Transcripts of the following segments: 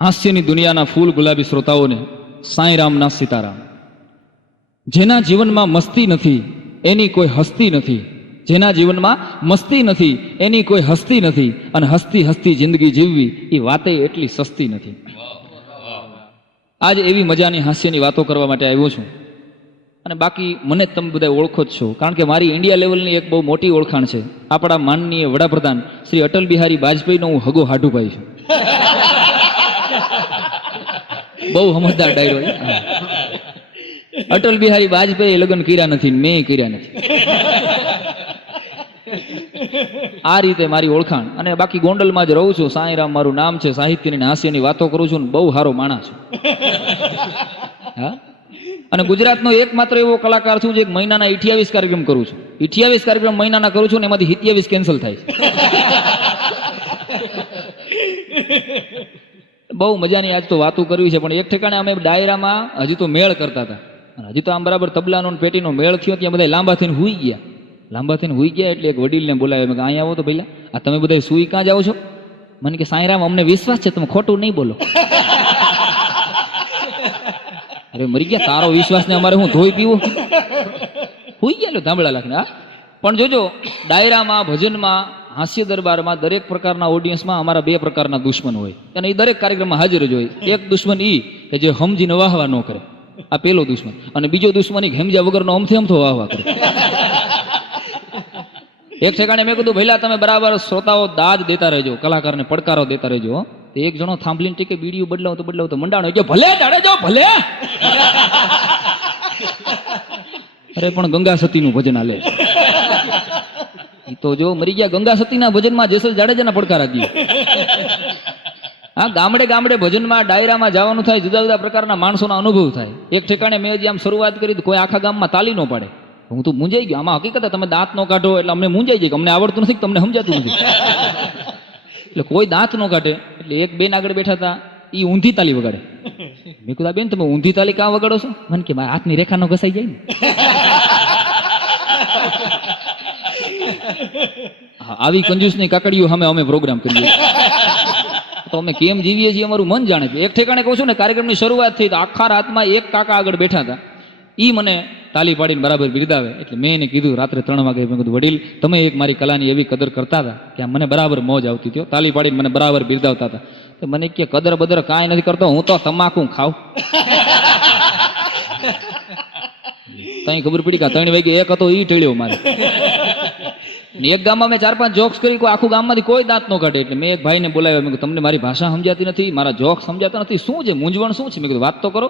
હાસ્યની દુનિયાના ફૂલ ગુલાબી શ્રોતાઓને સાંઈરામના સીતારામ. જેના જીવનમાં મસ્તી નથી એની કોઈ હસ્તી નથી, જેના જીવનમાં મસ્તી નથી એની કોઈ હસ્તી નથી, અને હસતી હસતી જિંદગી જીવવી એ વાતે એટલી સસ્તી નથી. આજ એવી મજાની હાસ્યની વાતો કરવા માટે આવ્યો છું. અને બાકી મને તમે બધા ઓળખો જ છો, કારણ કે મારી ઇન્ડિયા લેવલની એક બહુ મોટી ઓળખાણ છે. આપણા માનનીય વડાપ્રધાન શ્રી અટલ બિહારી વાજપેયીનો હું હગો હાડુભાઈ છું. બહુ સમજદાર ડાયરો. અટલ બિહારી વાજપેયી લગ્ન કર્યા નથી, મેં કર્યા નથી. આ રીતે મારી ઓળખાણ. અને બાકી ગોંડલમાં જ રહું છું. સાંઈરામ મારું નામ છે. સાહિત્યની હાસ્યની વાતો કરું છું ને બહુ સારો માણસ છું. હા. અને ગુજરાતનો એકમાત્ર એવો કલાકાર છું જે એક મહિનાના 28 કાર્યક્રમ કરું છું. 28 કાર્યક્રમ મહિનાના કરું છું ને એમાંથી 27 કેન્સલ થાય છે. બહુ મજાની આજ તો વાતો કરવી છે. પણ એક ઠેકાણે અમે ડાયરામાં હજી તો મેળ કરતા હતા. હજી તો આમ બરાબર તબલાનો પેટીનો મેળ થયો, ત્યાં બધા લાંબા થઈને હુઈ ગયા. લાંબા થઈને હુઈ ગયા એટલે એક વડીલને બોલાવ્યો. મેં અહીંયા આવો તો પહેલા, આ તમે બધા સુઈ ક્યાં જાઓ છો? મને કે સાંઈરામ અમને વિશ્વાસ છે તમે ખોટું નહીં બોલો. અરે મરી ગયા, તારો વિશ્વાસ ને અમારે હું ધોઈ પીવું? હુઈ ગયા ધાબળા લાખને. હા, પણ જોજો ડાયરામાં, ભજનમાં, હાસ્ય દરબારમાં દરેક પ્રકારના ઓડિયન્સમાં અમારા બે પ્રકારના દુશ્મન હોય, અને એ દરેક કાર્યક્રમમાં હાજર જ હોય. એક દુશ્મન ઈ કે જે સમજીને વાહવા ન કરે, આ પેલો દુશ્મન. અને બીજો દુશ્મન હેમજા વગરનો અમથે અમથો વાહવા કરે. એક ઠેકાણે મેં કીધું ભઈલા તમે બરાબર શ્રોતાઓ દાદ દેતા રહેજો, કલાકારને પડકારો દેતા રહેજો. એક જણો થાંભલીને ટીકે બીડીયું બદલાવ તો મંડાણો ગયો, ભલે ડાડે જો ભલે. અરે પણ ગંગા સતીનું ભજન આલે તો જો મરી ગયા. ગંગા સતીના ભજનમાં જેસલ જાડેજાના પડકારા દઈએ. હા, ગામડે ગામડે ભજનમાં, ડાયરામાં જવાનું થાય, જુદા જુદા પ્રકારના માણસોના અનુભવ થાય. એક ઠેકાણે મેં હજી આમ શરૂઆત કરી, કોઈ આખા ગામમાં તાલી ન પાડે. હું તો મૂંઝાઈ ગયો. આમાં હકીકત તમે દાંત નો કાઢો એટલે અમને મૂંઝાઈ જાય કે અમને આવડતું નથી, તમને સમજાતું નથી. એટલે કોઈ દાંત નો કાઢે એટલે એક બેન આગળ બેઠા હતા, એ ઊંધી તાલી વગાડે. મેં કીધું બેન તમે ઊંધી તાલી કાં વગાડો છો? મને કે મારા હાથની રેખા નો ઘસાઈ જાય ને. આવી કંજૂસની કાકડીઓ સામે અમે પ્રોગ્રામ કરીએ તો અમે કેમ જીવીએ છીએ અમારું મન જાણે છે. એક ઠેકાણે કહું છું ને, કાર્યક્રમની શરૂઆત થઈ તો આખા રાતમાં એક કાકા આગળ બેઠા હતા. એ મને તાલી પાડીને બરાબર બિરદાવે. એટલે મેં એને કીધું રાત્રે 3 વાગે, મેં કીધું વડીલ તમે એક મારી કલાની એવી કદર કરતા હતા કે મને બરાબર મોજ આવતી હતી. તાલી પાડીને મને બરાબર બિરદાવતા હતા. તો મને કે કદર બદર કાંઈ નથી કરતો, હું તો તમાકુ ખાવ. તઈ ખબર પડી કે 3 વાગે એક હતો ઈ ટળ્યો મારે. એક ગામમાં મેં 4-5 જોક્સ કરી, કોઈ આખું ગામમાંથી કોઈ દાંત નો કાઢે. એટલે મેં એક ભાઈને બોલાવ્યો. મેં કીધું તમને મારી ભાષા સમજાતી નથી, મારા જોક્સ સમજાતા નથી, શું છે મૂંઝવણ શું છે? મેં કીધું વાત તો કરો.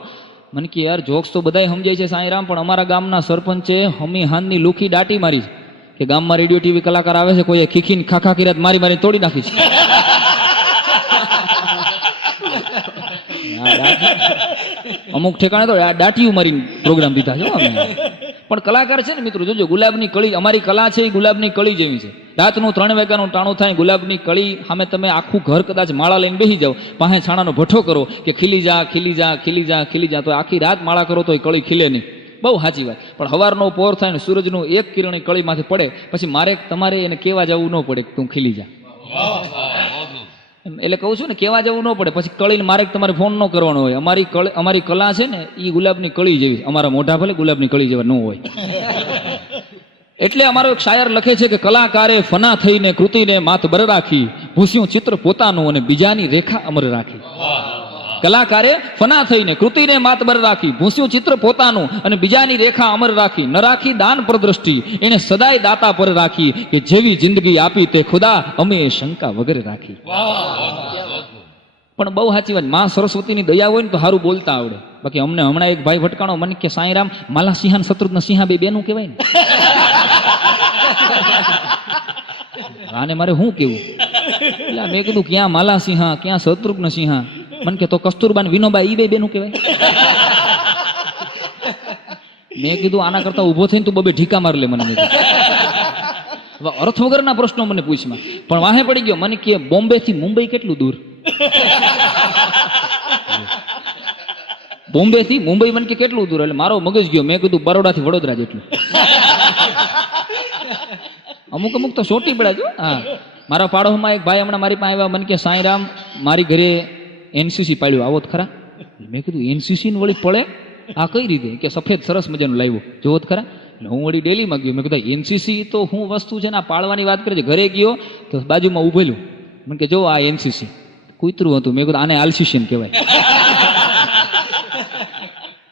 મને કે યાર જોક્સ તો બધાય સમજાય છે સાંઈરામ, પણ અમારા ગામના સરપંચે હમી હાનની લુખી દાટી મારી છે કે ગામમાં રેડિયો ટીવી કલાકાર આવે છે, કોઈ ખીખીને ખાખા કિરાત મારી મારી તોડી નાખી છે. અમુક ઠેકાણે તો દાટીયું મારીને પ્રોગ્રામ દીધા છે અમે. પણ કલાકાર છે ને મિત્રો, જોજો ગુલાબની કળી, અમારી કલા છે એ ગુલાબની કળી જેવી છે. રાતનું 3 વાગ્યાનું ટાણું થાય, ગુલાબની કળી સામે તમે આખું ઘર કદાચ માળા લઈને બેસી જાઓ, પાસે છાણાનો ભઠ્ઠો કરો કે ખીલી જા ખીલી જા ખીલી જા ખીલી જા, તો આખી રાત માળા કરો તો એ કળી ખીલે નહીં. બહુ સાચી વાત. પણ સવારનો પોર થાય ને સૂરજનું એક કિરણ કળીમાંથી પડે, પછી મારે તમારે એને કેવા જવું ન પડે કે તું ખીલી જા. એટલે કહું છું ને, કેવા જવું ન પડે. પછી કળીને મારે તમારે ફોન ન કરવાનો હોય. અમારી કલા છે ને એ ગુલાબની કળી જેવી. અમારા મોઢા ભલે ગુલાબની કળી જેવા ન હોય. એટલે અમારો એક શાયર લખે છે કે કલાકારે ફના થઈને કૃતિને માત બર રાખી, ભૂસ્યું ચિત્ર પોતાનું અને બીજાની રેખા અમર રાખી. કલાકારે ફના થઈને કૃતિને માત બર રાખી, ભૂસ્યું ચિત્ર પોતાનું અને બીજાની રેખા અમર રાખી. ન રાખી દાન પર દ્રષ્ટિ, એને સદાય દાતા પર રાખી, કે જેવી જિંદગી આપી તે ખુદા અમે શંકા વગર રાખી. પણ બહુ સાચી વાત, માં સરસ્વતીની દયા હોય ને તો સારું બોલતા આવડે. બાકી અમને હમણાં એક ભાઈ ભટકાણો, મને કે સાંઈરામ માલા સિંહા ને શત્રુઘ્ન સિંહા બે બેનું કહેવાય ને. આને મારે શું કેવું? એટલે મેં કીધું ક્યાં માલા સિંહા, ક્યાં શત્રુઘ્ન સિંહા? મને કે તો કસ્તુરબા વિનોબા ઈ બે બેનું કહેવાય. મેં કીધું આના કરતા ઉભો થઈને તું બબે ઢીકા માર લે. મને અર્થ વગરના પ્રશ્નો મને પૂછમાં, પણ વાહે પડી ગયો. મને કે બોમ્બે થી મુંબઈ કેટલું દૂર? બોમ્બે થી મુંબઈ મને કે કેટલું દૂર? એટલે મારો મગજ ગયો. મેં કીધું બરોડા થી વડોદરા જેટલું. અમુક તો સોટી પડ્યા છો. હા, મારા પાડોશમાં એક ભાઈ હમણાં મારી પાસે આવ્યા. મને કે સાંઈરામ મારી ઘરે એનસીસી પાડ્યું, આવો જ ખરા. મેં કીધું એનસીસી ને વળી પડે આ કઈ રીતે? કે સફેદ સરસ મજાનું લાવ્યો, જોવો જ ખરા. એટલે હું વળી ડેલીમાં ગયો, મેં કીધું એનસીસી તો શું વસ્તુ છે ને આ પાળવાની વાત કરે છે. ઘરે ગયો તો બાજુમાં ઉભેલું, મને કે જો આ એનસીસી. કૂતરું હતું. મેં કીધું આને આલસીસીન કહેવાય.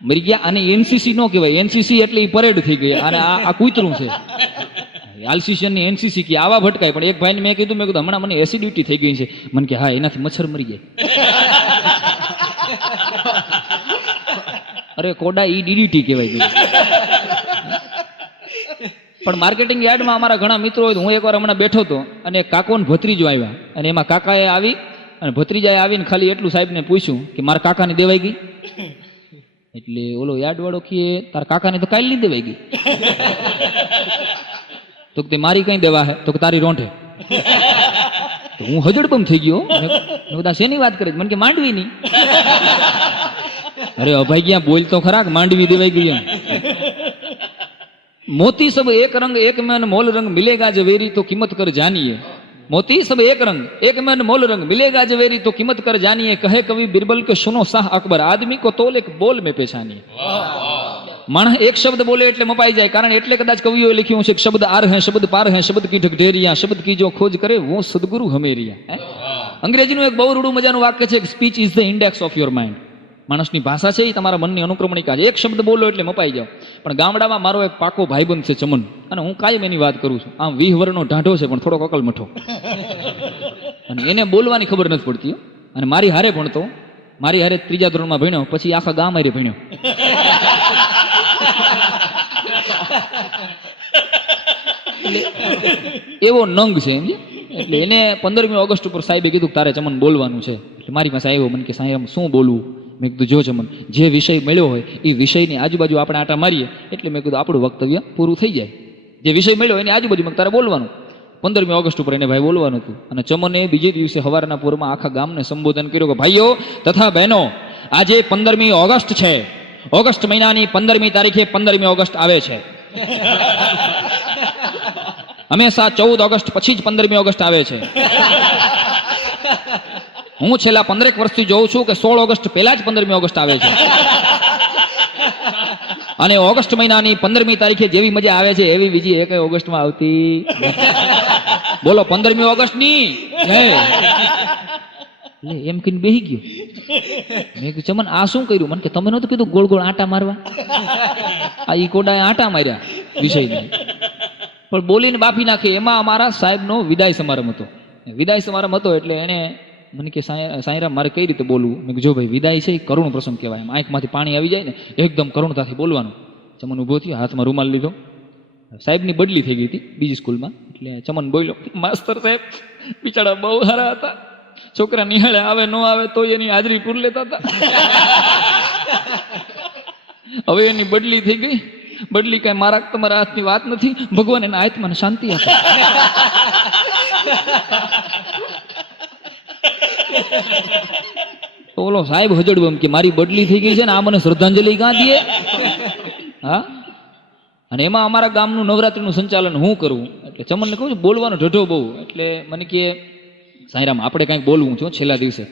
મરી ગયા. આને એનસીસી નો કહેવાય, એનસીસી એટલે એ પરેડ થઈ ગઈ, અને આ કૂતરું છે. આલસીસીયન ની એનસીસી કે આવા ભટકાય. પણ એક ભાઈને મેં કીધું હમણાં મને એસિડિટી થઈ ગઈ છે. મને કે હા એનાથી મચ્છર મરી જાય. અરે કોડા ઈ ડીડીટી કહેવાય. પણ માર્કેટિંગ યાર્ડમાં અમારા ઘણા મિત્રો હોય. હું એકવાર હમણાં બેઠો હતો અને કાકો ને ભત્રીજો આવ્યા, અને એમાં કાકાએ આવી અને ભત્રીજાએ આવીને ખાલી એટલું સાહેબને પૂછ્યું કે મારા કાકાની દેવાઈ ગઈ. એટલે ઓલો યાર્ડ વાળો કે તારા કાકાની તો કાલ ની દેવાઈ ગઈ. તો તે મારી કઈ દેવા હે? તો તારી રોંઠે. તો હું હજડબમ થઈ ગયો. બધા શેની વાત કરી? મને કે માંડવી ની. અરે અભાઈ ગયા બોલ તો ખરા, માંડવી દેવાઈ ગઈ એમ. મોતી સબ એક રંગ એક મેં મોલ રંગ મિલેગા જવેરી તો કિંમત કર જાનીએ. મોતી સબ એક રંગ એક મેં મોલ રંગ મિલેગા જવેરી તો કિંમત કર જાનીએ. કહે કવિ બિરબલ કે સુનો શાહ અકબર આદમી કો તોલ એક બોલ में पहचानिए. માણસ એક શબ્દ બોલે એટલે મપાઈ જાય. કારણ એટલે કદાચ કવિઓએ લખ્યું છે કે શબ્દ આર હે શબ્દ પાર હે શબ્દ કી ઢગઢેરિયા શબ્દ કી જો ખોજ કરે વો સદગુરુ હમેરિયા. અંગ્રેજીનું એક બહુ રૂડું મજાનું વાક્ય છે કે speech is the index of your mind. માણસની ભાષા છે એ તમારા મનની અનુક્રમણિકા છે. એક શબ્દ બોલો એટલે મપાઈ જાવ. પણ ગામડામાં મારો એક પાકો ભાઈબંધ છે ચમન, અને હું કાયમ એની વાત કરું છું. આમ 20 વર્ષનો ઢાઢો છે પણ થોડોક અકલ મઠો, અને એને બોલવાની ખબર નથી પડતી. અને મારી હારે ભણતો, મારી હારે 3જા ધોરણમાં ભણ્યો, પછી આખા ગામ હારે ભણ્યો. એવો નંગ છે એમ. એટલે એને 15મી ઓગસ્ટ ઉપર સાહેબે કીધું કે તારે ચમન બોલવાનું છે. એટલે મારી પાસે આવ્યો. મને કે સાહેબ શું બોલવું? મેં કીધું જો ચમન, જે વિષય મળ્યો હોય એ વિષયની આજુબાજુ આપણે આટા મારીએ એટલે મેં કીધું આપણું વક્તવ્ય પૂરું થઈ જાય. જે વિષય મળ્યો એની આજુબાજુમાં તારે બોલવાનું. 15મી ઓગસ્ટ ઉપર એને ભાઈ બોલવાનું હતું. અને ચમને બીજે દિવસે સવારના પૂરમાં આખા ગામને સંબોધન કર્યું કે ભાઈઓ તથા બહેનો, આજે 15મી ઓગસ્ટ છે. ઓગસ્ટ મહિનાની 15મી તારીખે 15મી ઓગસ્ટ આવે છે. હંમેશા 14 ઓગસ્ટ પછી જ 15મી ઓગસ્ટ આવે છે. હું છેલ્લા 15 વર્ષથી જોઉં છું કે 16 ઓગસ્ટ પહેલા જ 15મી ઓગસ્ટ આવે છે. અને ઓગસ્ટ મહિનાની 15મી તારીખે જેવી મજા આવે છે એવી બીજી એક ઓગસ્ટમાં આવતી. બોલો 15મી ઓગસ્ટ ની એમ કહીને બેહી ગયો. મેં કીધું ચમન આ શું કર્યું? મને કે તમે નહોતું કીધું ગોળ ગોળ આટા મારવા? આ ઈ કોડાએ આટા માર્યા વિષયને, પણ બોલીને બાફી નાખે. એમાં અમારા સાહેબનો વિદાય સમારંભ હતો. વિદાય સમારંભ હતો એટલે એને મને કે સાંઈરામ મારે કઈ રીતે બોલવું? મેં કીધું જો ભાઈ વિદાય છે એ કરુણ પ્રસંગ કહેવાય. આંખમાંથી પાણી આવી જાય ને એકદમ કરુણતાથી બોલવાનું. ચમન ઊભો થયો, હાથમાં રૂમાલ લીધો. સાહેબની બદલી થઈ ગઈ હતી બીજી સ્કૂલમાં. એટલે ચમન બોલ્યો, માસ્તર સાહેબ બિચારા બહુ સારા હતા. છોકરા નિહાળે આવે ન આવે તો એની હાજરી પૂર લેતા હતા. હવે એની બદલી થઈ ગઈ. બદલી કઈ મારા તમારા હાથની વાત નથી. ભગવાન એના આત્માને શાંતિ આપે. તો ઓલો સાહેબ હજડબમ કે મારી બદલી થઈ ગઈ છે ને આ મને શ્રદ્ધાંજલિ ક્યાં દે? હા. અને એમાં અમારા ગામનું નવરાત્રીનું સંચાલન હું કરવું. એટલે ચમનને કહું છું બોલવાનો ઢઢો બહુ. એટલે મને કે સાંઈરામ આપણે કંઈક બોલવું છે છેલ્લા દિવસે.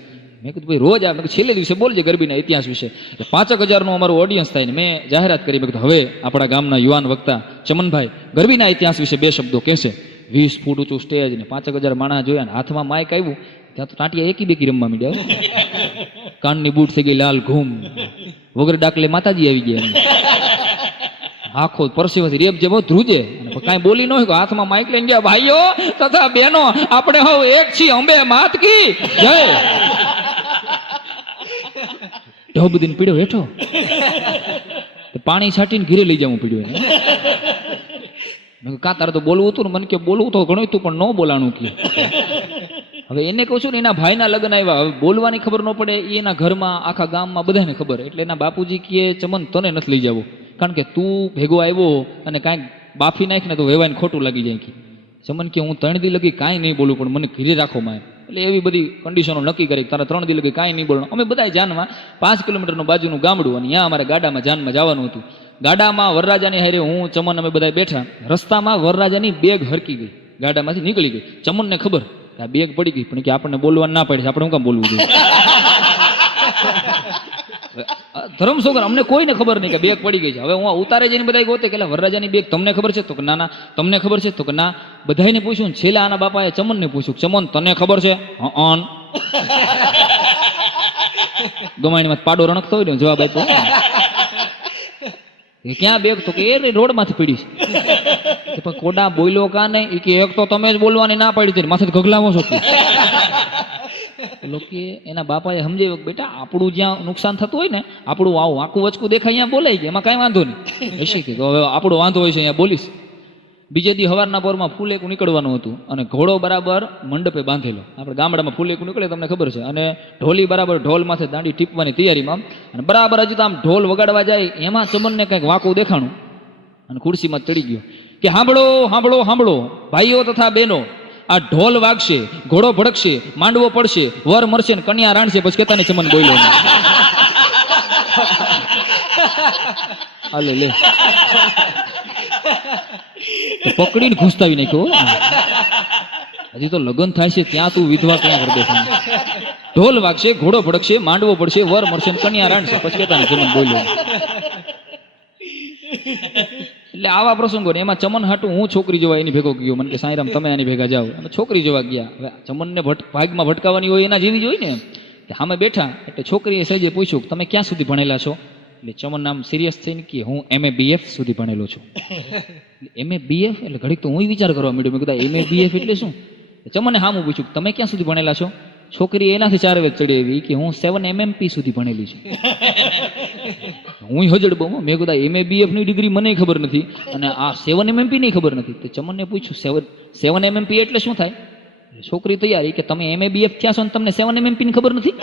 મેં કીધું ભાઈ રોજ આવે. છેલ્લે દિવસે બોલજે ગરબીના ઇતિહાસ વિશે. એટલે 5000નું અમારું ઓડિયન્સ થાય ને મેં જાહેરાત કરી. મેં કીધું હવે આપણા ગામના યુવાન વક્તા ચમનભાઈ ગરબીના ઇતિહાસ વિશે 2 શબ્દો કહેશે. 20 ફૂટ ઊંચું સ્ટેજ ને 5000 માણસ જોયા ને હાથમાં માઇક આવ્યું. ત્યાં તો ટાંટિયા એકી બેકી રમવા માંડ્યા. કાનની બૂટ થઈ ગઈ લાલ ઘૂમ. વગર ડાકલે માતાજી આવી ગયા. આખો પરસેવાથી રેપ જેવો ધ્રુજે. કાંઈ બોલી ન હોય. હાથમાં માઇક લઈને ગયા, ભાઈઓ તથા બહેનો આપણે હવે એક છીએ, અંબે માત કી જય. ઢોબ દીન પીડ્યો હેઠો. પાણી છાંટીને ઘીરે લઈ જવું પીડ્યું. મેં કા તારે તો બોલવું હતું ને? મને કે બોલવું તો ઘણું હતું પણ ન બોલાણું કે. હવે એને કહું છું ને એના ભાઈના લગ્ન આવ્યા. હવે બોલવાની ખબર ન પડે એના ઘરમાં આખા ગામમાં બધાને ખબર. એટલે એના બાપુજી કહે ચમન તને નથી લઈ જવું, કારણ કે તું ભેગો આવ્યો અને કાંઈક બાફી નાખ ને તો વેવાઈને ખોટું લાગી જાય. ચમન કે હું 3 દી લગી કાંઈ નહીં બોલું પણ મને ઘીરે રાખો માં. એટલે એવી બધી કન્ડિશનો નક્કી કરી તારા 3 દી લગી કાંઈ નહીં બોલવાનું. અમે બધા જાનમાં 5 કિલોમીટરનું બાજુનું ગામડું, અને ત્યાં અમારે ગાડામાં જાનમાં જવાનું હતું. ગાડામાં વરરાજાની હારે હું ચમન અમે બધા બેઠા. રસ્તામાં વરરાજાની બેગ હરકી ગઈ, ગાડામાંથી નીકળી ગઈ. ચમનને ખબર કે આ બેગ પડી ગઈ, પણ કે આપણને બોલવાનું ના પડે, આપણે હું કામ બોલવું જોઈએ? ધર્મ શું અમને કોઈને ખબર નહીં કે બેગ પડી ગઈ છે. હવે હું ઉતારે જઈને બધા ગોતે કે વરરાજાની બેગ તમને ખબર છે? તો કે ના. તમને ખબર છે? તો કે ના. બધાને પૂછ્યું. છેલ્લા આના બાપાએ ચમનને પૂછ્યું, ચમન તને ખબર છે? હં. ગમાણીમાં પાડો રણકતો હોય ને જવાબ આપ્યો. ક્યાં બેગ? તો કે એ રોડ માંથી પડી છે. પણ કોડા બોલ્યો કા નહીં? એ કે એક તો તમે જ બોલવાની ના પાડી હતી, માથે ગગલાવો છો. લોકો એના બાપાએ સમજાવ્યું કે બેટા આપણું જ્યાં નુકસાન થતું હોય ને, આપણું આવું આખું વચકું દેખાય અહીંયા બોલાય ગયા, એમાં કાંઈ વાંધો નહીં. હશે કે હવે આપણો વાંધો હોય છે અહીંયા બોલીશ. બીજે દી હવારના પોરમાં ફૂલેકું નીકળવાનું હતું અને ઘોડો બરાબર મંડપે બાંધેલો. આપણે ગામડામાં ફૂલેકું નીકળે તમને ખબર છે. અને ઢોલી બરાબર ઢોલ માથે દાંડી ટીપવાની તૈયારીમાં, અને બરાબર હજુ તો આમ ઢોલ વગાડવા જાય એમાં ચમનને કંઈક વાંકું દેખાણું અને ખુરશીમાં ચડી ગયો કે સાંભળો સાંભળો સાંભળો ભાઈઓ તથા બહેનો, આ ઢોલ વાગશે, ઘોડો ભડકશે, માંડવો પડશે, વર મરશે ને કન્યા રાણશે. પછી કેતા ને ચમન બોલ્યો હાલો લે પકડીને ઘૂસતાવી નાખ્યો. હજી તો લગ્ન થાય છે ત્યાં તું વિધવા ક્યાં કરી દે? ઢોલ વાગશે, ઘોડો ભડકશે, માંડવો પડશે, વર મરશે ને કન્યા રાણશે. પછી કેતા ને ચમન બોલ્યો. એટલે આવા પ્રસંગો ને એમાં ચમન હાટું હું છોકરી જોવા એની ભેગો ગયો. મને કે સાંઈરામ તમે આની ભેગા જાઓ. અમે છોકરી જોવા ગયા. હવે ચમનને ભાગમાં ભટકાવાની હોય એના જેવી જ હોય ને. સામે બેઠા એટલે છોકરીએ સહેજે પૂછ્યું તમે ક્યાં સુધી ભણેલા છો? એટલે ચમન નામ સિરિયસ થઈને કે હું MA BF સુધી ભણેલો છું. MA BF એટલે ઘડીક તો હું વિચાર કરવા માંડ્યો. મેં કીધું MA BF એટલે શું? ચમને સામું પૂછ્યું તમે ક્યાં સુધી ભણેલા છો? છોકરી એનાથી 4 વેગ ચડી આવી કે હું 7 MMP સુધી ભણેલી છું. હું હજડ બહુ. મેં કીધું MA BF ની ડિગ્રી મને ખબર નથી અને આ 7 MMP ની ખબર નથી. તો ચમનને પૂછ્યું 7 MMP એટલે શું થાય? છોકરી તૈયારી કે તમે MA BF થયા છો ને તમને 7 MMP ની ખબર નથી?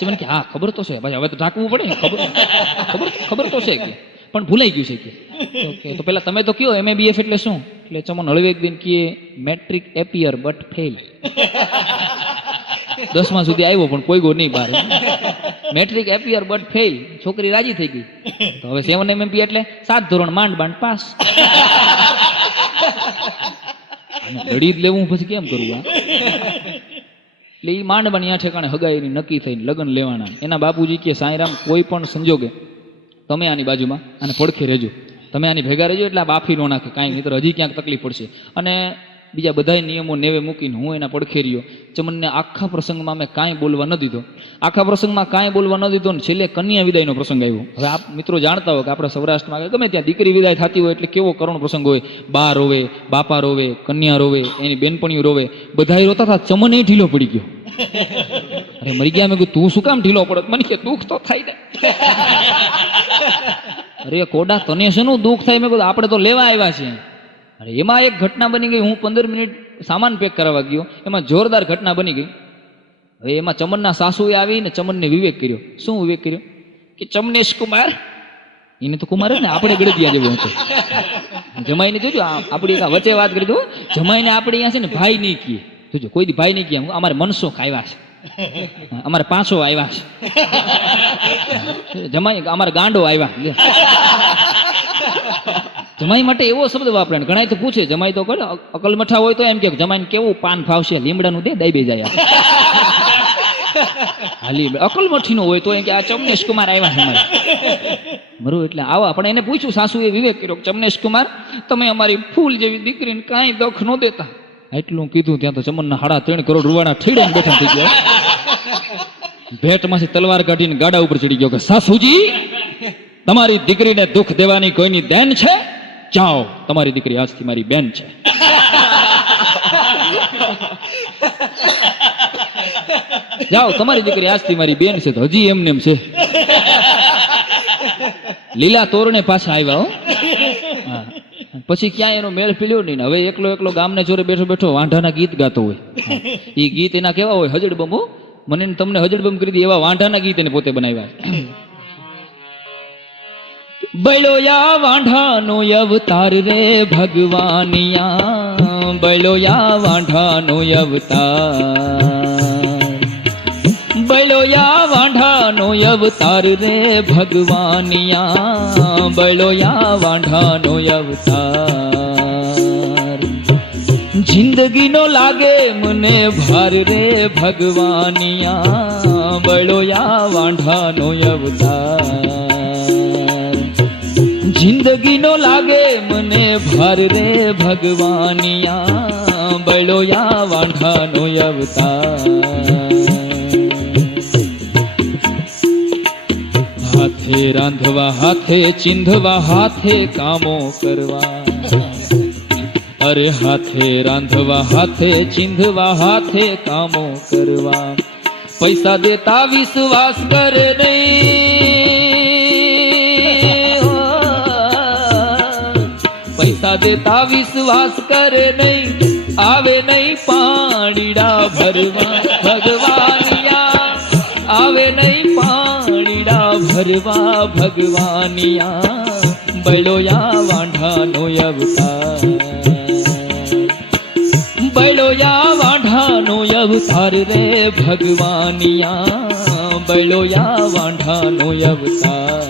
ચમન કે હા ખબર તો છે ભાઈ, હવે તો ઢાંકવું પડે ને. ખબર તો છે કે પણ ભૂલાઈ ગયું છે કે તો પેલા તમે તો કયો MA BF એટલે શું? એટલે ચમન હળવે એક દિન કે મેટ્રિક એપિયર બટ ફેલ. 10મા સુધી આવ્યો પણ કોઈ ગો નહીં બહાર. Matric appear but fail. છોકરી રાજી થઈ ગઈ. તો હવે 7 MMP એટલે 7 ધોરણ માંડ પાસ. લડી જ લેવું પછી કેમ કરવું? એટલે એ માંડવાની આ ઠેકાણે હગાઈની નક્કી થઈને લગ્ન લેવાના. એના બાપુજી કે સાંઈરામ કોઈ પણ સંજોગે તમે આની બાજુમાં અને પડખે રહેજો, તમે આની ભેગા રહેજો એટલે આ બાફી નો નાખે કાંઈ નહીં, હજી ક્યાંક તકલીફ પડશે. અને બીજા બધા નિયમો નેવે મૂકીને હું એના પડખે રહ્યો. ચમનને આખા પ્રસંગમાં મેં કાંઈ બોલવા ન દીધો. આખા પ્રસંગમાં કાંઈ બોલવા ન દીધો ને છેલ્લે કન્યા વિદાયનો પ્રસંગ આવ્યો. હવે આપ મિત્રો જાણતા હોય કે આપણા સૌરાષ્ટ્રમાં ગમે ત્યાં દીકરી વિદાય થતી હોય એટલે કેવો કરુણ પ્રસંગ હોય. બા રોવે, બાપા રોવે, કન્યા રોવે, એની બેનપણીઓ રોવે, બધા રોતા હતા. ચમન એ ઢીલો પડી ગયો. અરે મરી ગયા. મેં કીધું તું શું કામ ઢીલો પડત? મને કે દુઃખ તો થાય ને. અરે કોડા તને શેનું દુઃખ થાય? મેં કીધું આપણે તો લેવા આવ્યા છીએ. અરે એમાં એક ઘટના બની ગઈ. હું 15 મિનિટ સામાન પેક કરવા ગયો, એમાં જોરદાર ઘટના બની ગઈ. હવે એમાં ચમનના સાસુએ આવીને ચમનને વિવેક કર્યો. શું વિવેક કર્યો? કે ચમનેશ કુમાર, એને તો કુમાર ને આપણે ગળદિયા જેવો હતો. જમાઈને જોજો આપણી વચ્ચે વાત કરી દો. જમાઈને આપણે અહીંયા છે ને ભાઈ નહીં કીએ. જોજો કોઈ દી ભાઈ નહીં કીએ. અમારે મનસો આવ્યા છે, અમારે 500 આવ્યા છે, જમાઈ અમારે ગાંડો આવ્યા. જમાઈ માટે એવો શબ્દ વાપરે. ઘણા તો પૂછે જમાઈ તો કરે અકલ મઠા હોય તો એમ કે જમાઈને કેવું પાન ફાવશે, લીમડાનું દે દાઈ બે જાય. હાલી અકલ મઠી નો હોય તો એમ કે આ ચમનેશ કુમાર આવ્યા છે અમારે મરું. એટલે આવા પણ એને પૂછ્યું સાસુએ વિવેક કર્યો, ચમનેશ કુમાર તમે અમારી ફૂલ જેવી દીકરીને કાંઈ દખ ન દેતા. એટલું કીધું ત્યાં તો ચમનના 3.5 કરોડ રૂપિયાના ઠીડા બેઠા થઈ ગયા. ભેટમાંથી તલવાર કાઢીને ગાડા ઉપર ચડી ગયો કે સાસુજી તમારી દીકરીને દુઃખ દેવાની કોઈની દેન છે? જાઓ, તમારી દીકરી આજથી મારી બેન છે. જાઓ, તમારી દીકરી આજથી મારી બેન છે. તો હજી એમને એમ છે. લીલા તોરણે પાછા આવ્યા. હો પછી ક્યાંય એનો મેળ પીલ્યો નહીં. હવે એકલો ગામને જોરે બેઠો બેઠો વાંઢાના ગીત ગાતો હોય. એ ગીત એના કેવા હોય? હજડ બમ. મને તમને હજડ બમ કરી દી એવા વાંઢાના ગીત એને પોતે બનાવ્યા. બળોયા વાંઢાનો અવતાર રે ભગવાનિયા, બળોયા વાંઢાનો અવતાર, બળોયા વાંઢાનો અવતાર રે ભગવાનિયા, બળોયા વાંઢાનો અવતાર. જિંદગીનો લાગે મને ભાર રે ભગવાનિયા, બળોયા વાંઢાનો અવતાર. જિંદગીનો લાગે મને ભાર રે ભગવાનિયા, બળોયા વાંઢાનો અવતાર. હાથે રાંધવા, હાથે ચીંધવા, હાથે કામો કરવા. અરે હાથે રાંધવા, હાથે ચીંધવા, હાથે કામો કરવા. પૈસા દેતા વિશ્વાસ કરે નહીં, પૈસા દેતા વિશ્વાસ કરે નહીં, આવે નહીં પાણીડા ભરવા ભગવાનિયા, આવે નહીં પાણીડા ભરવા ભગવાનિયા, બળોયા વાંઢાનો અવતાર. બળોયા વાંઢાનો અવતાર રે ભગવાનિયા, બળોયા વાંઢાનો અવતાર.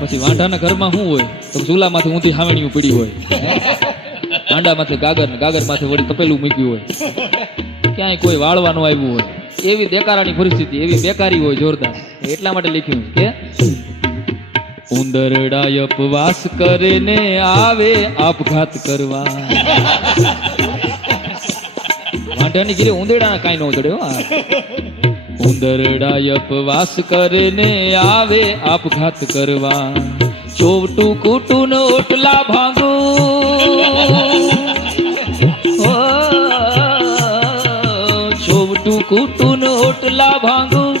પછી વાંઢાના ઘરમાં શું હોય તો ચૂલામાંથી ઊંધી હાવણીઓ પડી હોય, હાંડામાંથી ગાગર, ગાગરમાંથી વળી તપેલું મૂક્યું હોય, ક્યાંય કોઈ વાળવાનું આવ્યું હોય, એવી દેકારાની પરિસ્થિતિ, એવી બેકારી હોય જોરદાર. એટલા માટે લખ્યું કે ઉંદરડા અપવાસ કરે ને આવે આપઘાત કરવા. વાંઢાની ઘીરે ઉંદરડા કાંઈ ન ઉતડ્યો. ઉંદરડા અપવાસ કરે ને આવે આપઘાત કરવા. ચોવટું કુટું ઓટલા ભાંગું, ચોવટું કુટું ઓટલા ભાંગું,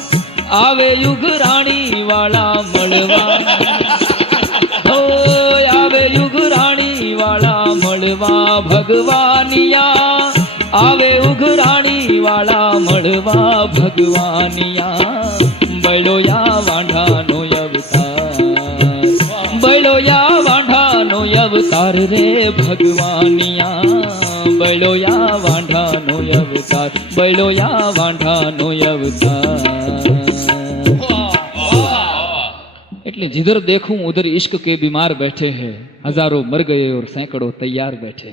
આવે યુગરાણી વાળા મળવા. આવે યુગરાણી વાળા મળવા ભગવાનિયા, આવે ઉઘરાણી વાળા મળવા ભગવાનિયા, બળોયા વાંઢાનો અવતાર. બળોયા વાંઢાનો અવતાર રે ભગવાનિયા, બળોયા વાંઢાનો અવતાર, બળોયા વાંઢાનો અવતાર. એટલે जिधर देखूं उधर इश्क के बीमार बैठे हैं, हजारों मर गए और सैकड़ों तैयार बैठे.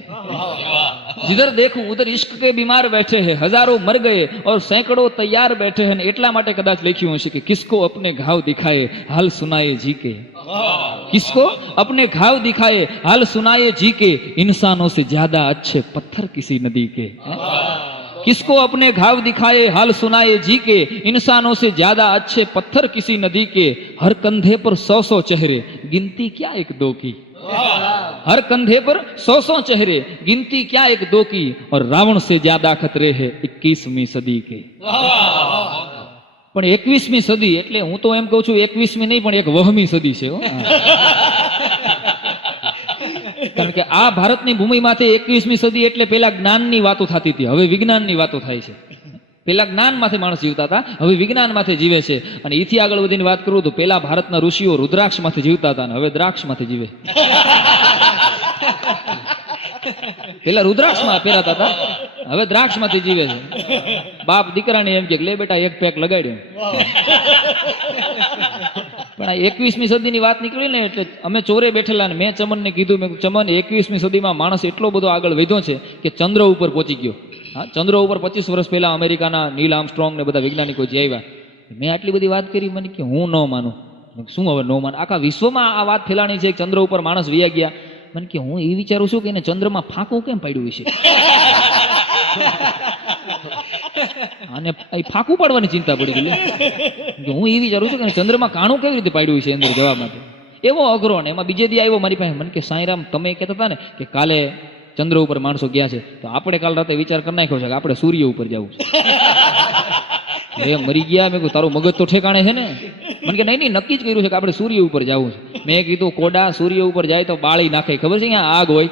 जिधर देखूं उधर इश्क के बीमार बैठे हैं, हजारों मर गए और सैकड़ों तैयार बैठे हैं. એટલા માટે કદાચ લખ્યું હશે કે કિસકો अपने घाव दिखाए हाल सुनाए जी के. किसको अपने घाव दिखाए हाल सुनाए जी के, इंसानों से ज्यादा अच्छे पत्थर किसी नदी के. किसको अपने घाव दिखाए हाल सुनाए जी के, इंसानों से ज्यादा अच्छे पत्थर किसी नदी के. हर कंधे पर 100-100 चेहरे, गिनती क्या एक दो की. हर कंधे पर 100-100 चेहरे, गिनती क्या एक दो की. और रावण से ज्यादा खतरे है 21वीं सदी के. પણ 21મી સદી એટલે હું તો એમ કહું છું 21મી નહીં પણ એક વહમી સદી છે. કારણ કે આ ભારતની ભૂમિમાંથી 21મી સદી એટલે પેલા જ્ઞાનની વાતો થતી હતી, હવે વિજ્ઞાનની વાતો થાય છે. પેલા જ્ઞાનમાંથી માણસ જીવતા હતા, હવે વિજ્ઞાનમાંથી જીવે છે. અને એથી આગળ વધીને વાત કરું તો પેલા ભારતના ઋષિઓ રુદ્રાક્ષમાંથી જીવતા હતા, હવે દ્રાક્ષમાંથી જીવે. પેલા રુદ્રાક્ષમાં પહેરાતા હતા, હવે દ્રાક્ષમાંથી જીવે છે. બાપ દીકરાને એમ કે લે બેટા એક પેક લગાડ્યો. પણ આ 21મી સદીની વાત નીકળી ને એટલે અમે ચોરે બેઠેલા ને મેં ચમનને કીધું, મેં ચમન 21મી સદીમાં માણસ એટલો બધો આગળ વધ્યો છે કે ચંદ્ર ઉપર પહોંચી ગયો. હા, ચંદ્ર ઉપર 25 વર્ષ પહેલા અમેરિકાના નીલ આર્મસ્ટ્રોંગ ને બધા વૈજ્ઞાનિકો જે આવ્યા, મેં આટલી બધી વાત કરી, મને કે હું ન માનું. શું હવે ન માનું? આખા વિશ્વમાં આ વાત ફેલાણી છે, ચંદ્ર ઉપર માણસ વયા ગયા. મને કે હું એ વિચારું છું કે એને ચંદ્રમાં ફાંકું કેમ પાડ્યું છે, અને ફાંકું પાડવાની ચિંતા પડી ગઈ. હું એ વિચારું છું કે ચંદ્રમાં કાણું કેવી રીતે પાડ્યું છે અંદર જવા માટે. એવો અઘરો ને એમાં બીજે દી આવ્યો મારી પાસે, મને કે સાંઈરામ તમે કહેતા હતા ને કે કાલે ચંદ્ર ઉપર માણસો ગયા છે, તો આપણે કાલ રાતે વિચાર કરી નાખ્યો છે કે આપણે સૂર્ય ઉપર જવું છે. એ મરી ગયા. મેં કહ્યું તારું મગજ તો ઠેકાણે છે ને? મને કે નહીં નક્કી જ કર્યું છે કે આપણે સૂર્ય ઉપર જવું છે. મેં કીધું કોડા સૂર્ય ઉપર જાય તો બાળી નાખે, ખબર છે અહીંયા આગ હોય?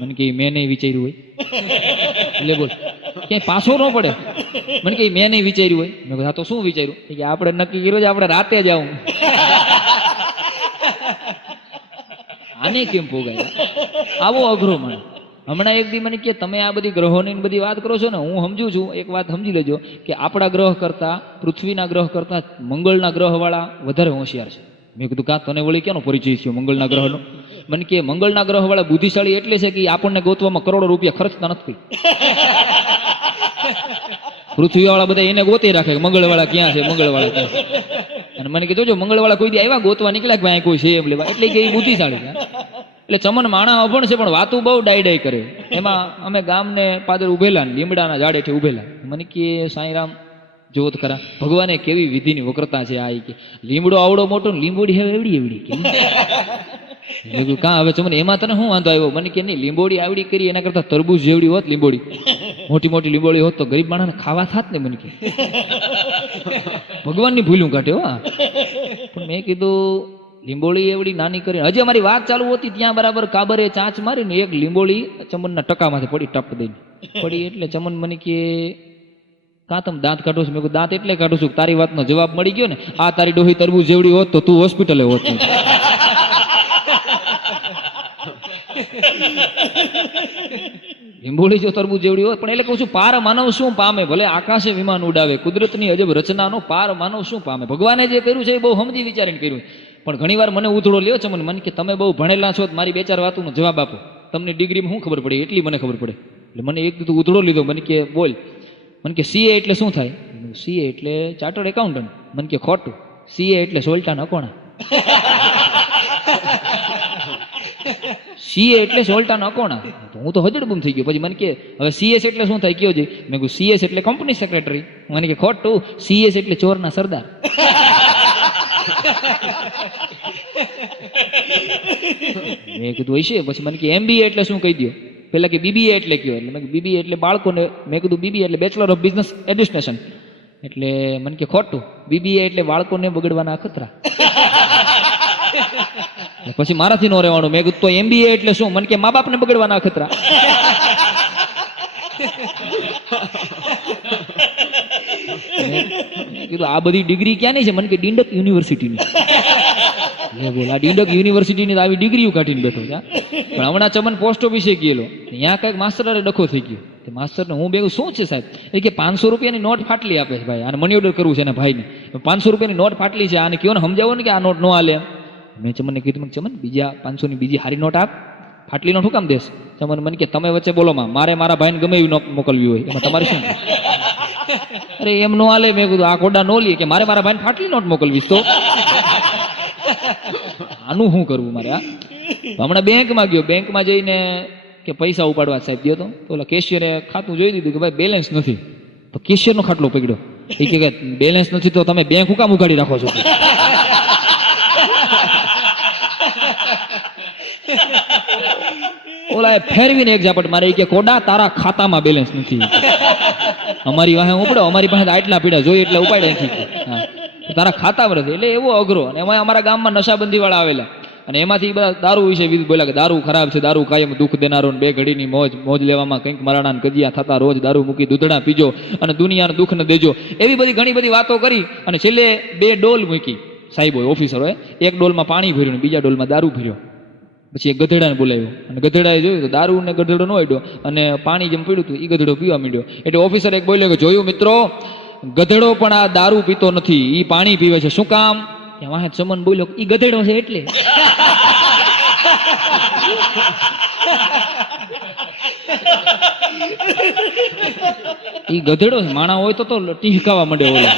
મને કે મેં નહીં વિચાર્યું હોય. એટલે બોલ ક્યાંય પાછો ન પડે. મને કે મેં નહીં વિચાર્યું હોય. મેં કહ્યું તો શું વિચાર્યું? કે આપણે નક્કી કર્યું છે આપણે રાતે જવું. આને કેમ ભોગાય? આવો અઘરો મને. હમણાં એક દી મને કે તમે આ બધી ગ્રહોની બધી વાત કરો છો ને, હું સમજુ છું. એક વાત સમજી લેજો કે આપણા ગ્રહ કરતા, પૃથ્વીના ગ્રહ કરતા મંગળના ગ્રહ વાળા વધારે હોશિયાર છે. મેં કીધું કા તને વળી ક્યાંનો પરિચય થયો મંગળના ગ્રહનો? મને કે મંગળના ગ્રહ વાળા બુદ્ધિશાળી એટલે છે કે આપણને ગોતવામાં કરોડો રૂપિયા ખર્ચતા નથી. પૃથ્વી વાળા બધા એને ગોતી રાખે મંગળવાળા ક્યાં છે, મંગળવાળા ક્યાં છે. અને મને કીધું જો મંગળવાળા કોઈ દી આવ્યા ગોતવા નીકળ્યા કે ભાઈ કોઈ છે એમ લેવા, એટલે કે એ બુદ્ધિશાળી છે. એટલે ચમન માણા અભણ છે પણ વાતું બહુ ડાય કરે. એમાં અમે ગામને પાદર ઉભેલા ને લીમડાના ઝાડ હેઠે ઉભેલા. મને કે સાંઈરામ જોત ખરા ભગવાને કેવી વિધિની વક્રતા છે આ કે લીમડો આવડો મોટો ને લીંબોડી હવે એવડી એવડી કે કાં હવે ચમન એમાં તને શું વાંધો આવ્યો? મને કે નહીં લીંબોડી આવડી કરી એના કરતા તરબૂજ જેવડી હોત લીંબોડી, મોટી મોટી લીંબોડી હોત તો ગરીબ માણસને ખાવા થાત ને. મને કે ભગવાનની ભૂલું કાઢે હો. પણ મેં કીધું લીંબોળી એવડી નાની કરી. હજી અમારી વાત ચાલુ હતી ત્યાં બરાબર કાબરે ચાંચ મારીને એક લીંબોળી ચમનના ટકામાંથી પડી, ટપ દઈને પડી. એટલે ચમન મને કે કાં તમે દાંત કાઢો છો? મેં કહ્યું દાંત એટલે કાઢું છું તારી વાતનો જવાબ મળી ગયો ને. આ તારી ડોહી તરબૂજ જેવડી હોત તો તું હોસ્પિટલે હોત. લીંબોળી જો તરબૂજ જેવડી હોત. પણ એટલે કહું છું પાર માનવ શું પામે? ભલે આકાશે વિમાન ઉડાવે, કુદરતની અજબ રચનાનો પાર માનવ શું પામે? ભગવાને જે કર્યું છે એ બહુ સમજી વિચારીને કર્યું. પણ ઘણી વાર મને ઉધડો લ્યો છે મને કે તમે બહુ ભણેલા છો, મારી બે ચાર વાતોનો જવાબ આપો. તમને ડિગ્રીમાં શું ખબર પડે? એટલી મને ખબર પડે. એટલે મને એક દીધું ઉધડો લીધો. મને કે બોલ. મને કે સીએ એટલે શું થાય? સીએ એટલે ચાર્ટર્ડ એકાઉન્ટન્ટ. મને કે ખોટું, સીએ એટલે સોલ્ટા નકોણા. સીએ એટલે સોલ્ટા નકોણા. હું તો હજડબુમ થઈ ગયો. પછી મને કે હવે સીએસ એટલે શું થાય કયો છે? મેં કહ્યું સીએસ એટલે કંપની સેક્રેટરી. મને કે ખોટું, સીએસ એટલે ચોરના સરદાર. મેં કીધું હશે. પછી મને કે એમબીએ એટલે શું કહી દો? પેલા કે બીબીએ એટલે કયો? એટલે મેં બીબીએ એટલે બાળકોને. મેં કીધું બીબીએ એટલે બેચલર ઓફ બિઝનેસ એડમિનિસ્ટ્રેશન. એટલે મને કે ખોટું, બીબીએ એટલે બાળકોને બગડવાના અખતરા. પછી મારાથી નો રહેવાનું. મેં કીધું તો એમબીએ એટલે શું? મને કે મા બાપને બગડવાના અખતરા. કીધું આ બધી ડિગ્રી ક્યાંની છે? મને કે ડીંડક યુનિવર્સિટીની. બોલ આ ડીંડક યુનિવર્સિટીની આવી ડિગ્રીઓ કાઢીને બેઠો છે. પણ હમણાં ચમન પોસ્ટ ઓફિસે ગયેલો, ત્યાં કઈક માસ્ટરે ડખો થઈ ગયો. માસ્ટરને હું બેગું શું છે સાહેબ? એ કે 500 રૂપિયાની નોટ ફાટલી આપે છે ભાઈ, આને મની ઓર્ડર કરવું છે ને ભાઈને. 500 રૂપિયાની નોટ ફાટલી છે, આને કયો ને સમજાવો ને કે આ નોટ નો હાલે. મેં ચમનને કીધું ચમન બીજા 500 ની બીજી હારી નોટ આપ, ફાટલી નોટ શું કામ દેશ? ચમન મને કે તમે વચ્ચે બોલો માં, મારે મારા ભાઈને ગમે એવી નોટ મોકલવી હોય એમાં તમારે શું? અરે એમ નો હાલે. મેં કીધું આ કોડા નો લે કે મારે મારા ભાઈને ફાટલી નોટ મોકલવી તો આનું શું કરવું મારે? હમણાં બેંકમાં ગયો, બેંકમાં જઈને કે પૈસા ઉપાડવા સાહેબ ગયો તો ઓલા કેશિયરે ખાતું જોઈ દીધું કે ભાઈ બેલેન્સ નથી. તો કેશિયરનો ખાટલો પકડ્યો. એ કે બેલેન્સ નથી તો તમે બેંક હુકામ ઉગાડી રાખો છો? ઓલા એ ફેરવીને એક ઝાપટ મારે કે કોડા તારા ખાતામાં બેલેન્સ નથી. અમારી વાહે ઉપડો, અમારી પાસે આટલા પીડા જોઈએ એટલે ઉપાડે નથી. તારા ખાતામાં નથી. એટલે એવો અઘરો. અને એમાં અમારા ગામમાં નશાબંધી વાળા આવેલા અને એમાંથી બધા દારૂ વિશે બોલ્યા કે દારૂ ખરાબ છે, દારૂ કાયમ દુઃખ દેનારો, બે ઘડીની મોજ લેવામાં કંઈક મરાણા ને કજિયા થતા, રોજ દારૂ મૂકી દૂધડા પીજો અને દુનિયાને દુઃખ ને દેજો, એવી બધી ઘણી બધી વાતો કરી. અને છેલ્લે 2 ડોલ મૂકી સાહેબોએ, ઓફિસરોએ. એક ડોલમાં પાણી ભર્યું ને બીજા ડોલમાં દારૂ ભર્યો. પછી એક ગધેડાને બોલાવ્યો અને ગધેડાએ જોયું તો દારૂ ને ગધેડો ન અડ્યો અને પાણી જેમ પીડ્યું હતું એ ગધેડો પીવા માંડ્યો. એટલે ઓફિસર એક બોલ્યો કે જોયું મિત્રો, ગધેડો પણ આ દારૂ પીતો નથી, એ પાણી પીવે છે. શું કામ? વાહે ચમન બોલ્યો ઈ ગધેડો છે એટલે. ઈ ગધેડો માણા હોય તો ટીહકાવા માંડે ઓલા.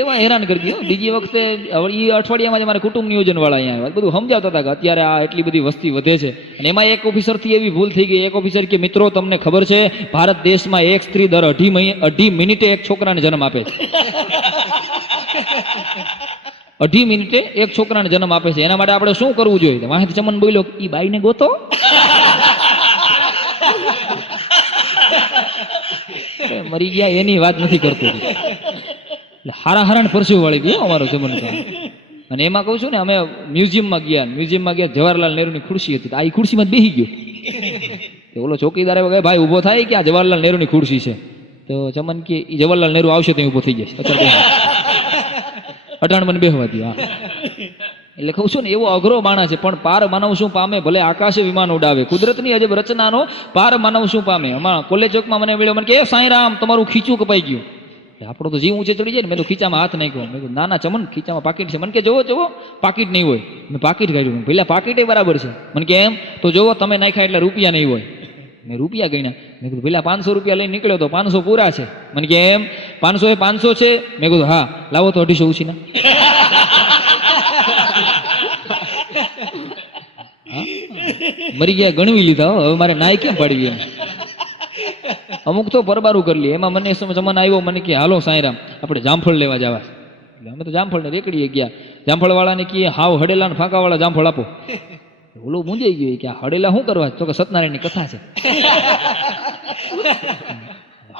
એવા હેરાન કરી દીધો. બીજી વખતે એ અઠવાડિયામાં મારે કુટુંબ નિયોજન વાળા અહીંયા આવ્યા, બધું સમજાવતા હતા કે અત્યારે આ એટલી બધી વસ્તી વધે છે. અને એમાં એક ઓફિસર થી એવી ભૂલ થઈ ગઈ. એક ઓફિસર કે મિત્રો તમને ખબર છે ભારત દેશમાં એક સ્ત્રી દર 2.5 મિનિટે એક છોકરાને જન્મ આપે છે. 2.5 મિનિટે એક છોકરાને જન્મ આપે છે. એના માટે આપણે શું કરવું જોઈએ? વાંહે ચમન બોલ્યો ઈ બાઈને ગોતો. મરી ગયા એની વાત નથી કરતો. હારા હારણ પરસેવો વાળી ગયો અમારો ચમન. અને એમાં કહું છું ને, અમે મ્યુઝિયમમાં ગયા, જવાહરલાલ નહેરુની ખુરશી હતી. આ ખુરશીમાં જ બેસી ગયો. ઓલો ચોકીદાર ભાઈ ઉભો થાય કે આ જવાહરલાલ નહેરુની ખુરશી છે. તો ચમન કે જવાહરલાલ નહેરુ આવશે તો ઉભો થઈ જશે. અટાણ મને બેહવા દે. એટલે કહું છું ને, એવો અઘરો માણસ છે પણ પાર માનવ શું પામે? ભલે આકાશે વિમાન ઉડાવે, કુદરતની અજબ રચનાનો પાર માનવ શું પામે? આમાં કોલેજ ચોકમાં મને મળ્યો. મને કે સાંઈરામ તમારું ખીચું કપાઈ ગયું. આપણો તો જીવ ઊંચે ચડી જાય ને. મેં તો ખીચામાં હાથ નાખ્યો. મેં કીધું નાના ચમન ખીચામાં પાકીટ છે. મને કે જોવો જોવો પાકીટ નહીં હોય. મેં પાકીટ કાઢ્યું. પેલા પાકીટે બરાબર છે. મને કે એમ તો જોવો તમે નાખ્યા એટલે રૂપિયા નહીં હોય. મેં રૂપિયા ગણ્યા. મેં કીધું પેલા 500 રૂપિયા લઈને નીકળ્યો તો 500 પૂરા છે. મને કે એમ 500 એ 500 છે. મેં કીધું હા લાવો તો 250 ઉછીના. મરી ગયા ગણવી લીધા. હવે મારે નાય કેમ પાડવી એમ. અમુક તો પરબારું કરી લે. એમાં મને સમન આવ્યો. મને કે હાલો સાંઈરામ આપણે જામફળ લેવા જવા. એટલે અમે તો જામફળ ને રેકડીએ ગયા. જામફળ વાળાને કહીએ હાવ હડેલા ને ફાંકા વાળા જામફળ આપો. ઓલો મૂંઝાઈ ગયો કે આ હડેલા શું કરવા? તો કે સત્યનારાયણની કથા છે.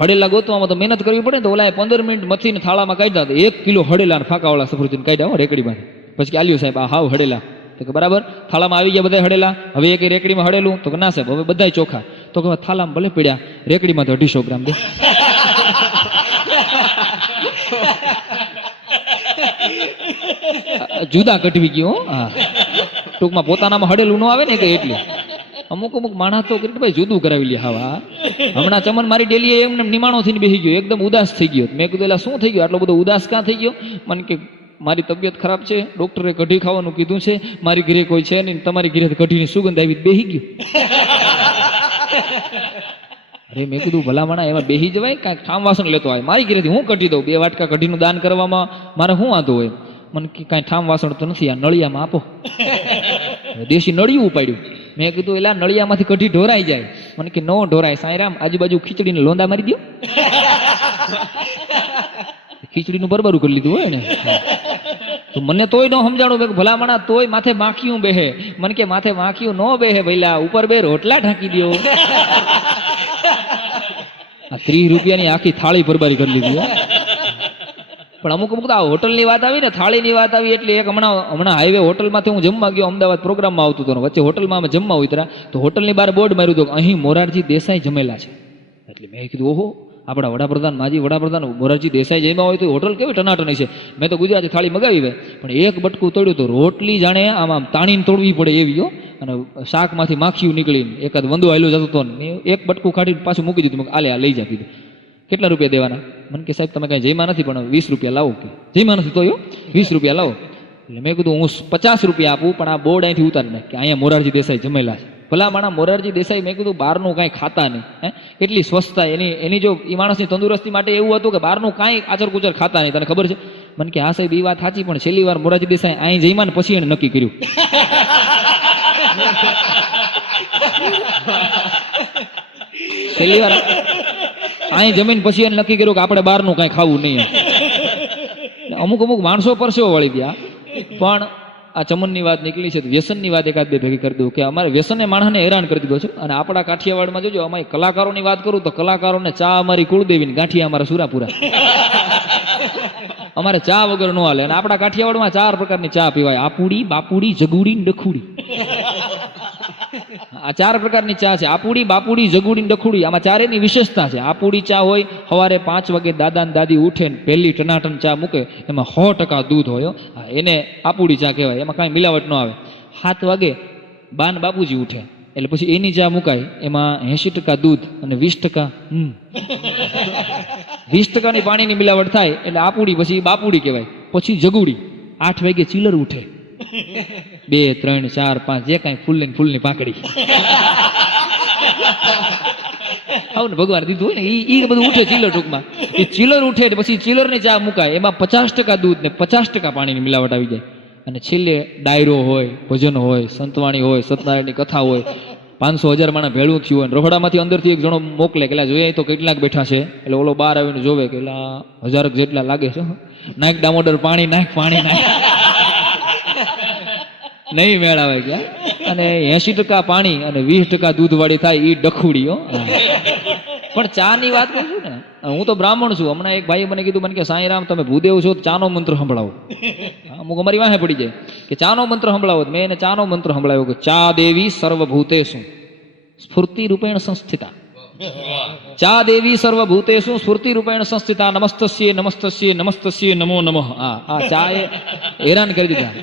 હડેલા ગોતવામાં તો મહેનત કરવી પડે ને. તો ઓલા 15 મિનિટ મથીને થાળામાં કાઢ્યા તો 1 કિલો હડેલા ને ફાંકા વાળા સફરજન કાઢ્યા રેકડીમાંથી. પછી આલ્યું સાહેબ આ હાવ હડેલા. તો કે બરાબર થાળામાં આવી ગયા બધા હડેલા. હવે એક રેકડીમાં હડેલું. તો કે ના સાહેબ હવે બધા ચોખા. તો કે થાળામાં ભલે પડ્યા રેકડીમાં તો 250 ગ્રામ દે. જુદા કટવી ગયો. હા ટૂંકમાં પોતાનામાં હડેલું ન આવે ને કે એટલે અમુક માણસ તો ભાઈ જુદું કરાવી લે. હા હમણાં ચમન મારી ડેલી એમને નિમાણો થઈને બેસી ગયો. એકદમ ઉદાસ થઈ ગયો. મેં કીધું એટલે શું થઈ ગયું? આટલો બધો ઉદાસ ક્યાં થઈ ગયો? મને કે મારી તબિયત ખરાબ છે. ડોક્ટરે કઢી ખાવાનું કીધું છે. મારી ઘરે કોઈ છે નહીં. તમારી ઘરે કઢીની સુગંધ આવી બેસી ગયું. અરે મેં કીધું ભલામણા એમાં બેસી જવાય. કાંઈક ઠામ વાસણ લેતો આવે. મારી ઘરેથી હું કઢી દઉં. 2 વાટકા કઢીનું દાન કરવામાં મારે શું વાંધો હોય? મને કાંઈ ઠામ વાસણ તો નથી. આ નળિયામાં આપો. દેશી નળિયું ઉપાડ્યું. મેં કીધું એલા નળિયામાંથી કઢી ઢોરાઈ જાય. મને કે નો ઢોરાય સાંઈરામ આજુબાજુ ખીચડીને લોંદા મારી દો. ખીચડીનું બરબરું કરી લીધું હોય ને. તો મને તોય ન સમજાણું. મેં ભલામણા તોય માથે માખીયું બેહે. મને કે માથે માખીયું ન બેહે ભઈલા ઉપર 2 રોટલા ઢાંકી દો. 30 રૂપિયાની આખી થાળી બરબારી કરી લીધી. પણ અમુક તો આ હોટલની વાત આવી ને થાળીની વાત આવી એટલે એક હમણાં હાઈવે હોટલમાંથી હું જમવા ગયો. અમદાવાદ પ્રોગ્રામમાં આવતું હતો. વચ્ચે હોટલમાં અમે જમવા ઉતરા તો હોટલની બહાર બોર્ડ માર્યું હતું અહીં મોરારજી દેસાઈ જમેલા છે. એટલે મેં કીધું ઓહો આપણા વડાપ્રધાન માજી વડાપ્રધાન મોરારજી દેસાઈ જમ્યા હોય તો હોટલ કેવી ટનાટની છે. મેં તો ગુજરાતી થાળી મગાવી હોય પણ એક બટકું તોડ્યું તો રોટલી જાણે આમ તાણીને તોડવી પડે એવી. અને શાકમાંથી માખીયું નીકળીને એકાદ વંદો હાલ્યો જતો હતો ને એક બટકું કાઢીને પાછું મૂકી દીધું. આલે આ લઈ જા કીધું. કેટલા રૂપિયા દેવાના? મને કે સાહેબ તમે કાંઈ જમ્યા નથી પણ 20 રૂપિયા લાવો. કે જમ્યા નથી તો 20 રૂપિયા લાવો. એટલે મેં કીધું હું 50 રૂપિયા આપું પણ આ બોર્ડ અહીંથી ઉતારી નાખ કે અહીંયા મોરારજી દેસાઈ જમેલા છે. ભલા માણા મોરારજી દેસાઈ મેં કીધું બહારનું કાંઈ ખાતા નહીં. એટલી સ્વસ્થતા એની જો એ માણસની તંદુરસ્તી માટે એવું હતું કે બહારનું કાંઈ આચર કુચર ખાતા નહીં. તને ખબર છે? મને કે હા સાહેબ એ વાત સાચી પણ છેલ્લી વાર મોરારજી દેસાઈ અહીં જમ્યા ને પછી એને નક્કી કર્યું. છેલ્લી વાર અહીં જમીન પછી એને નક્કી કર્યું કે આપણે બહારનું કાંઈ ખાવું નહીં. અમુક માણસો પરસેવો વળી ગયા. પણ આ ચમનની વાત નીકળી છે. વ્યસનની વાત એકાદ બે ભેગી કરી દઉં કે અમારે વ્યસને માણસને હેરાન કરી દીધો છે. અને આપણા કાઠિયાવાડમાં જોજો અમારી કલાકારોની વાત કરું તો કલાકારોને ચા અમારી કુળદેવીની ગાંઠિયા અમારા સુરાપુરા. અમારે ચા વગર ન હાલે. અને આપણા કાઠિયાવાડમાં 4 પ્રકારની ચા પીવાય. આપુડી બાપુડી જગુડી ડખુડી. આ 4 પ્રકારની ચા છે. આપુડી બાપુડી જગુડી ડખુડી. આમાં ચારેની વિશેષતા છે. આપુડી ચા હોય સવારે 5 વાગે દાદા ને દાદી ઉઠે ને પહેલી ટનાટન ચા મૂકે એમાં 100% દૂધ હોય. એને આપુડી ચા કહેવાય. એમાં કાંઈ મિલાવટ ન આવે. 7 વાગે બાન બાપુજી ઉઠે એટલે પછી એની ચા મુકાય. એમાં 80% દૂધ અને 20% 20%ની પાણીની મિલાવટ થાય એટલે આપુડી પછી બાપુડી કહેવાય. પછી જગુડી 8 વાગે ચીલર ઉઠે 2 3 4 5 જે કાંઈ ફૂલની પાંખડી આવું ને ભગવાન દીધું હોય ને એ બધું ઉઠે ચીલર. ટૂંકમાં એ ચીલર ઉઠે પછી ચીલરની ચા મુકાય. એમાં 50% દૂધ ને 50% પાણીની મિલાવટ આવી જાય. અને છેલ્લે ડાયરો હોય, ભજન હોય, સંતવાણી હોય, સત્યનારાયણની કથા હોય. 500,000 માણસ ભેળું થયું હોય. રખડામાંથી અંદરથી એક જણો મોકલે કે જોઈએ તો કેટલાક બેઠા છે. એટલે ઓલો બહાર આવીને જોવે કે 1000 જેટલા લાગે છે. નાખ દામોદર પાણી નાખ નહીં મેળ આવે ગયા. અને 80% પાણી અને 20% દૂધ વાળી થાય એ ડખુડીઓ. પણ ચા ની વાત કરું છું ને, હું તો બ્રાહ્મણ છું. હમણાં એક ભાઈ મને કીધું, મને કે સાંઈરામ તમે ભૂદેવ છો તો ચાનો મંત્ર સંભળાવો. અમુક અમારી વાહે પડી જાય કે ચાનો મંત્ર સંભળાવો. મેં એને ચાનો મંત્ર સંભળાવ્યો કે ચા દેવી સર્વભૂતેષુ સ્ફૂર્તિ રૂપેણ સંસ્થિતા. ચા દેવી સર્વભૂતેષુ સ્ફૂર્તિ રૂપેણ સંસ્થિતા. નમસ્તસ્યે નમસ્તસ્યે નમસ્તસ્યે નમો નમઃ. આ ચા એ હેરાન કરી દીધા.